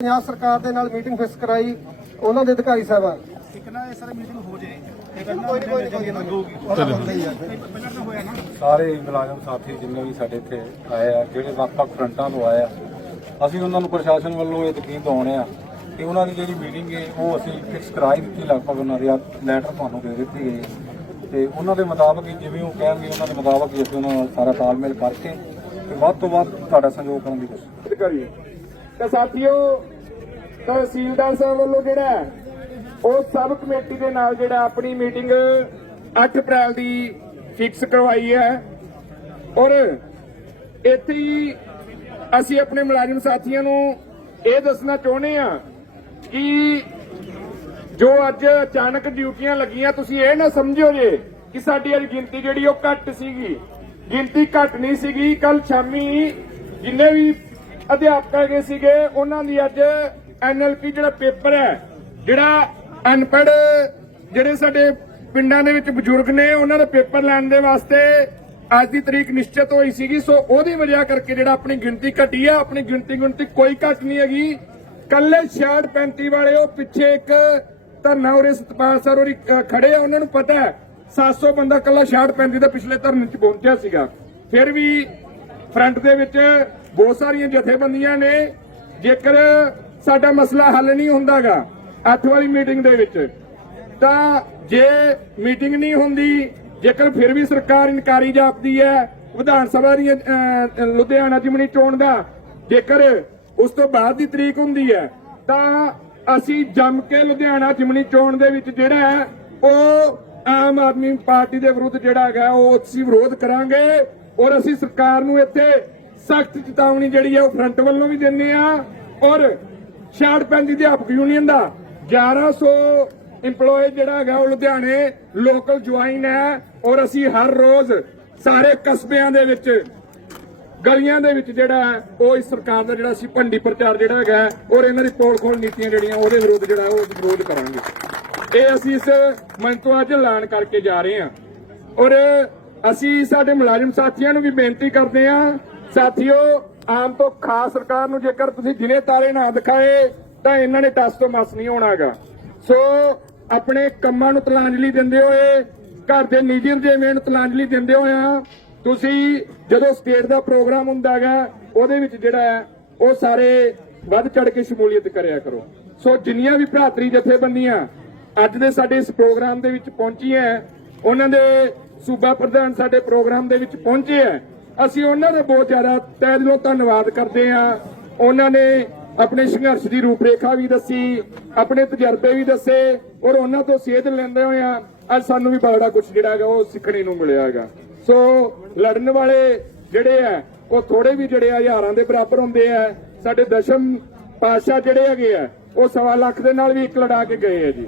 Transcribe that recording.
ਪੰਜਾਬ ਸਰਕਾਰ ਦੇ ਨਾਲ ਮੀਟਿੰਗ ਫਿਕਸ ਕਰਾਈ ਉਹਨਾਂ ਦੇ ਅਧਿਕਾਰੀ ਸਾਹਿਬਾਨ ਇੱਕ ਨਾ ਇਹ ਸਾਰਾ ਮੀਟਿੰਗ ਹੋ ਜੇ ਇਹ ਕਰਨਾ ਕੋਈ ਕੋਈ ਕੋਈ ਲੱਗੂਗੀ ਪਹਿਲਾਂ ਤਾਂ ਹੋਇਆ ਨਾ। ਸਾਰੇ ਮੁਲਾਜ਼ਮ ਸਾਥੀ ਜਿੰਨੇ ਵੀ ਸਾਡੇ ਇੱਥੇ ਆਏ ਆ ਜਿਹੜੇ ਵੱਖ-ਵੱਖ ਫਰੰਟਾਂ ਤੋਂ ਆਏ ਆ ਅਸੀਂ ਉਹਨਾਂ ਨੂੰ ਪ੍ਰਸ਼ਾਸਨ ਵੱਲੋਂ ਇਹ ਯਕੀਨ ਦਿਵਾਉਂਦੇ ਆ ਕਿ ਉਹਨਾਂ ਦੀ ਜਿਹੜੀ ਮੀਟਿੰਗ ਹੈ ਉਹ ਅਸੀਂ ਫਿਕਸ ਕਰਾ ਹੀ ਦਿੱਤੀ ਲਗਭਗ ਉਹਨਾਂ ਦੀ ਲੈਟਰ ਤੁਹਾਨੂੰ ਦੇ ਦਿੱਤੀ ਗਈ ਹੈ। ਤੇ ਉਹਨਾਂ ਦੇ ਮੁਤਾਬਕ ਜਿਵੇਂ ਉਹ ਕਹਿਣਗੇ ਉਹਨਾਂ ਦੇ ਮੁਤਾਬਕ ਅਸੀਂ ਉਹਨਾਂ ਨਾਲ ਸਾਰਾ ਤਾਲਮੇਲ ਕਰਕੇ ਤੇ ਵੱਧ ਤੋਂ ਵੱਧ ਤੁਹਾਡਾ ਸਹਿਯੋਗ ਕਰਨ ਦੀ ਕੋਸ਼ਿਸ਼ ਕਰੀਏ ਤਾਂ ਸਾਥੀਓ ਤਹਿਸੀਲਦਾਰ ਸਾਹਿਬ ਵੱਲੋਂ ਜਿਹੜਾ ਉਹ ਸਬ ਕਮੇਟੀ ਦੇ ਨਾਲ ਜਿਹੜਾ ਆਪਣੀ ਮੀਟਿੰਗ 8 ਅਪ੍ਰੈਲ ਦੀ ਫਿਕਸ ਕਰਵਾਈ ਹੈ। ਔਰ ਇੱਥੇ ਹੀ ਅਸੀਂ ਆਪਣੇ ਮੁਲਾਜ਼ਮ ਸਾਥੀਆਂ ਨੂੰ ਇਹ ਦੱਸਣਾ ਚਾਹੁੰਦੇ ਆ ਕਿ ਜੋ ਅੱਜ ਅਚਾਨਕ ਡਿਊਟੀਆਂ ਲੱਗੀਆਂ, ਤੁਸੀਂ ਇਹ ਨਾ ਸਮਝਿਓ ਜੇ ਕਿ ਸਾਡੀ ਅੱਜ ਗਿਣਤੀ ਜਿਹੜੀ ਉਹ ਘੱਟ ਸੀਗੀ। ਗਿਣਤੀ ਘੱਟ ਨਹੀਂ ਸੀਗੀ। ਕੱਲ ਸ਼ਾਮੀ ਜਿੰਨੇ ਵੀ ਅਧਿਆਪਕ ਹੈਗੇ ਸੀਗੇ, ਉਹਨਾਂ ਦੀ ਅੱਜ ਐਨਐਲਪੀ ਜਿਹੜਾ ਪੇਪਰ ਹੈ, ਜਿਹੜਾ ਅਨਪੜ੍ਹ ਜਿਹੜੇ ਸਾਡੇ ਪਿੰਡਾਂ ਦੇ ਵਿੱਚ ਬਜ਼ੁਰਗ ਨੇ, ਉਹਨਾਂ ਦਾ ਪੇਪਰ ਲੈਣ ਦੇ ਵਾਸਤੇ ਅੱਜ ਦੀ ਤਰੀਕ ਨਿਸ਼ਚਿਤ ਹੋਈ ਸੀਗੀ। ਸੋ ਉਹਦੀ ਵਜ੍ਹਾ ਕਰਕੇ ਜਿਹੜਾ ਆਪਣੀ ਗਿਣਤੀ ਘਟੀ ਆ, ਆਪਣੀ ਗਿਣਤੀ ਗਿਣਤੀ ਕੋਈ ਘੱਟ ਨਹੀਂ ਹੈਗੀ। ਕੱਲੇ 66 35 ਵਾਲੇ ਉਹ ਪਿੱਛੇ ਇੱਕ ਧਰਨਾ ਉਰੇ ਸਤਪਾਲ ਸਰ ਹੋਰੀ ਖੜੇ ਆ, ਉਹਨਾਂ ਨੂੰ ਪਤਾ ਹੈ 700 ਬੰਦਾ ਕੱਲਾ 66 35 ਦਾ ਪਿਛਲੇ ਧਰਨੇ 'ਚ ਪਹੁੰਚਿਆ ਸੀਗਾ। ਫਿਰ ਵੀ ਫਰੰਟ ਦੇ ਵਿੱਚ ਬਹੁਤ ਸਾਰੀਆਂ ਜਥੇਬੰਦੀਆਂ ਨੇ, ਜੇਕਰ ਸਾਡਾ ਮਸਲਾ ਹੱਲ ਨਹੀਂ ਹੁੰਦਾਗਾ ਅੱਠ ਵਾਲੀ ਮੀਟਿੰਗ ਦੇ ਵਿੱਚ। ਤਾਂ ਜੇ ਮੀਟਿੰਗ ਨਹੀਂ ਹੁੰਦੀ, ਜੇਕਰ ਫਿਰ ਵੀ ਸਰਕਾਰ ਇਨਕਾਰੀ ਜਾਪਦੀ ਹੈ, ਵਿਧਾਨ ਸਭਾ ਦੀਆਂ ਲੁਧਿਆਣਾ ਜਿਮਣੀ ਚੋਣ ਦਾ, ਜੇਕਰ ਉਸ ਤੋਂ ਬਾਅਦ ਦੀ ਤਰੀਕ ਹੁੰਦੀ ਹੈ, ਤਾਂ ਅਸੀਂ ਜੰਮ ਕੇ ਲੁਧਿਆਣਾ ਜਿਮਣੀ ਚੋਣ ਦੇ ਵਿੱਚ ਜਿਹੜਾ ਹੈ, ਉਹ ਆਮ ਆਦਮੀ ਪਾਰਟੀ ਦੇ ਵਿਰੁੱਧ ਜਿਹੜਾ ਹੈਗਾ, ਉਹ ਅਸੀਂ ਵਿਰੋਧ ਕਰਾਂਗੇ ਔਰ ਅਸੀਂ ਸਰਕਾਰ ਨੂੰ ਇੱਥੇ ਸਖਤ ਚੇਤਾਵਨੀ ਜਿਹੜੀ ਹੈ, ਉਹ ਫਰੰਟ ਵੱਲੋਂ ਵੀ ਦਿੰਨੇ ਆ ਔਰ 66 ਪੈਂਦੀ ਅਧਿਆਪਕ ਯੂਨੀਅਨ ਦਾ। 1100 EMPLOYE ਜਿਹੜਾ ਹੈਗਾ ਉਹ ਲੁਧਿਆਣੇ ਲੋਕਲ ਜੁਆਇਨ ਹੈ ਔਰ ਅਸੀਂ ਹਰ ਰੋਜ਼ ਸਾਰੇ ਕਸਬਿਆਂ ਦੇ ਵਿੱਚ ਗਲੀਆਂ ਦੇ ਵਿੱਚ ਜਿਹੜਾ ਹੈ, ਉਹ ਇਸ ਸਰਕਾਰ ਦਾ ਜਿਹੜਾ ਅਸੀਂ ਭੰਡੀ ਪ੍ਰਚਾਰ ਜਿਹੜਾ ਹੈਗਾ ਔਰ ਇਹਨਾਂ ਦੀ ਤੋੜ ਖੋਲ ਨੀਤੀਆਂ ਜਿਹੜੀਆਂ ਉਹਦੇ ਵਿਰੁੱਧ ਜਿਹੜਾ ਉਹ ਵਿਰੋਧ ਕਰਾਂਗੇ। ਇਹ ਅਸੀਂ ਇਸ ਮੰਚ ਤੋਂ ਅੱਜ ਐਲਾਨ ਕਰਕੇ ਜਾ ਰਹੇ ਹਾਂ। ਔਰ ਅਸੀਂ ਸਾਡੇ ਮੁਲਾਜ਼ਮ ਸਾਥੀਆਂ ਨੂੰ ਵੀ ਬੇਨਤੀ ਕਰਦੇ ਹਾਂ ਸਾਥੀਓ ਆਮ ਤੋਂ ਖਾਸ ਸਰਕਾਰ ਨੂੰ ਜੇਕਰ ਤੁਸੀਂ ਦਿਨੇ ਤਾਰੇ ਨਾ ਦਿਖਾਏ, ਤਾਂ ਇਹਨਾਂ ਨੇ ਟਸ ਤੋਂ ਮਸ ਨਹੀਂ ਹੋਣਾਗਾ ਸੋ ਆਪਣੇ ਕੰਮਾਂ ਨੂੰ ਤਲਾਂਜਲੀ ਦਿੰਦੇ ਹੋਏ, ਘਰ ਦੇ ਨਿੱਜੀ ਰਜੇਵੇਂ ਨੂੰ ਤਲਾਂਜਲੀ ਦਿੰਦੇ ਹੋਇਆ ਤੁਸੀਂ ਜਦੋਂ ਸਟੇਟ ਦਾ ਪ੍ਰੋਗਰਾਮ ਹੁੰਦਾਗਾ ਉਹਦੇ ਵਿੱਚ ਜਿਹੜਾ ਹੈ, ਉਹ ਸਾਰੇ ਵੱਧ ਚੜ ਕੇ ਸ਼ਮੂਲੀਅਤ ਕਰਿਆ ਕਰੋ। ਸੋ ਜਿੰਨੀਆਂ ਵੀ ਭਰਾਤਰੀ ਜਥੇਬੰਦੀਆਂ ਅੱਜ ਦੇ ਸਾਡੇ ਇਸ ਪ੍ਰੋਗਰਾਮ ਦੇ ਵਿੱਚ ਪਹੁੰਚੀਆਂ, ਉਹਨਾਂ ਦੇ ਸੂਬਾ ਪ੍ਰਧਾਨ ਸਾਡੇ ਪ੍ਰੋਗਰਾਮ ਦੇ ਵਿੱਚ ਪਹੁੰਚੇ ਹੈ ਅਸੀਂ ਉਹਨਾਂ ਦਾ ਬਹੁਤ ਜ਼ਿਆਦਾ ਤਹਿ ਦਿਲੋਂ ਧੰਨਵਾਦ ਕਰਦੇ ਹਾਂ। ਉਹਨਾਂ ਨੇ ਆਪਣੇ ਸੰਘਰਸ਼ ਦੀ ਰੂਪਰੇਖਾ ਵੀ ਦੱਸੀ, ਆਪਣੇ ਤਜਰਬੇ ਵੀ ਦੱਸੇ ਔਰ ਉਹਨਾਂ ਤੋਂ ਸੇਧ ਲੈਂਦੇ ਹੋਏ ਆ ਅੱਜ ਸਾਨੂੰ ਵੀ ਬੜਾ ਕੁਝ ਜਿਹੜਾ ਹੈਗਾ ਉਹ ਸਿੱਖਣੇ ਨੂੰ ਮਿਲਿਆ ਹੈਗਾ। ਸੋ ਲੜਨ ਵਾਲੇ ਜਿਹੜੇ ਆ, ਉਹ ਥੋੜੇ ਵੀ ਜਿਹੜੇ ਆ ਹਜ਼ਾਰਾਂ ਦੇ ਬਰਾਬਰ ਹੁੰਦੇ ਆ। ਸਾਡੇ ਦਸ਼ਮ ਪਾਤਸ਼ਾਹ ਜਿਹੜੇ ਹੈਗੇ ਆ, ਉਹ ਸਵਾ ਲੱਖ ਦੇ ਨਾਲ ਵੀ ਇੱਕ ਲੜਾ ਕੇ ਗਏ ਆ ਜੀ।